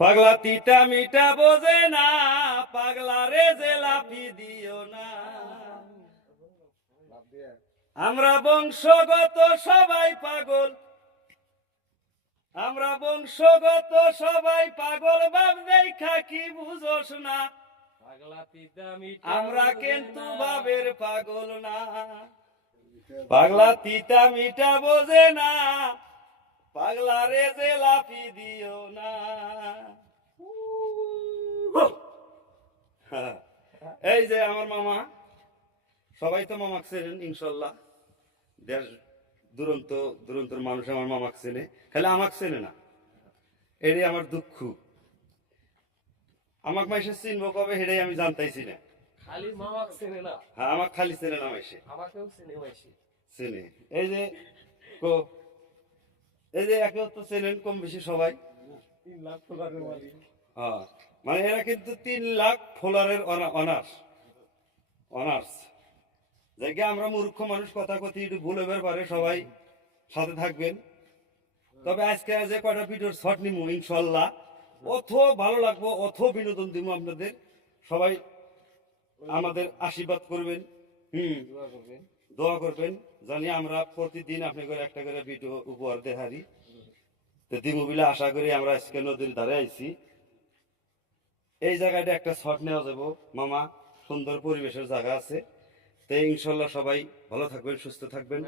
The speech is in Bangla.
পাগলা তিতা মিটা বোঝে না, পাগলা রে যে লাফি দিও না। আমরা বংশগত সবাই পাগল, আমরা বংশগত সবাই পাগল, বাপ দেখা কি বুঝোস না। আমরা কিন্তু বাবের পাগল না। পাগলা তিতা মিটা বোঝে না, পাগলা রে যে লাফি দিও না। এই যে আমার মামা, সবাই তো মামাক চেনেন ইনশাল্লাহ। দেশ দুরন্ত দুরন্তর মানুষ আমার মামাক চেনে, খালি আমাক চেনে না। এটাই আমার দুঃখ। আমাক মাইসে চিনবো কবে হেটাই আমি জানতাইছি না। খালি মামাক চেনে না, হ্যাঁ, আমাক খালি চেনে না মাইসে, আমাকেও চেনে মাইসি। চেনে। এই যে এই যে একে তো চেনেন কম বেশি সবাই। 3 লাখ ফলোয়ারের মালিক। হ্যাঁ, মানে এরা কিন্তু 3 লাখ ফলোয়ারের অনার্স অনার্স যাকে আমরা মূর্খ মানুষ কথা কথি একটু ভুল হবার পারে, সবাই সাথে থাকবেন। তবে আজকে যে কয়টা ভিডিওর শর্ট নিমু ইনশাল্লাহ অথ ভালো লাগবো, অথ বিনোদন দিব আপনাদের। সবাই আমাদের আশীর্বাদ করবেন, দোয়া করবেন। দোয়া করবেন, জানি আমরা প্রতিদিন আপনাদের একটা করে ভিডিও উপহার দেখারি। তো দিমুবিলে আশা করি আমরা আজকে নদীর ধারে আইছি। এই জায়গাটা একটা শট নেওয়া যাবো মামা, সুন্দর পরিবেশের জায়গা আছে। তো ইনশাল্লাহ সবাই ভালো থাকবেন, সুস্থ থাকবেন।